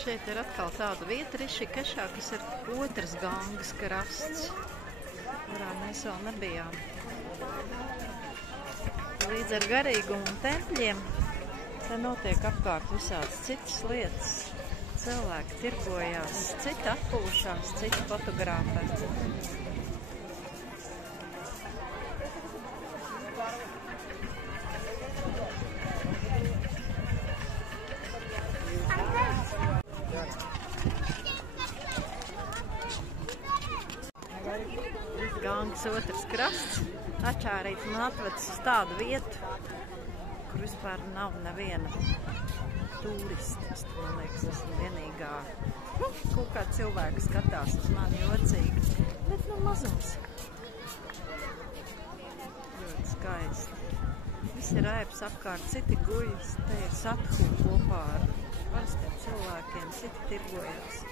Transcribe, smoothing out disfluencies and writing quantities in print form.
Šeit ir atkal tāda vieta Rišikešā, kas ir otrs Gangas krasts, kurā mēs vēl nebijām. Līdz ar garīgumu un tempļiem te notiek apkārt visādas citas lietas. Cilvēki tirgojās, citi atpūšās, citi fotografē. Gangas otrs krasts atšķārīts un atvedis uz tādu vietu, kur vispār nav neviena turisti. Man liekas, tas ir vienīgā. Kaut kā cilvēki skatās uz mani jocīgi, bet nu mazums. Ļoti skaisti. Visi ir raips apkārt, citi guļas, te ir sathu kopā ar parastiem cilvēkiem, citi tirgojās.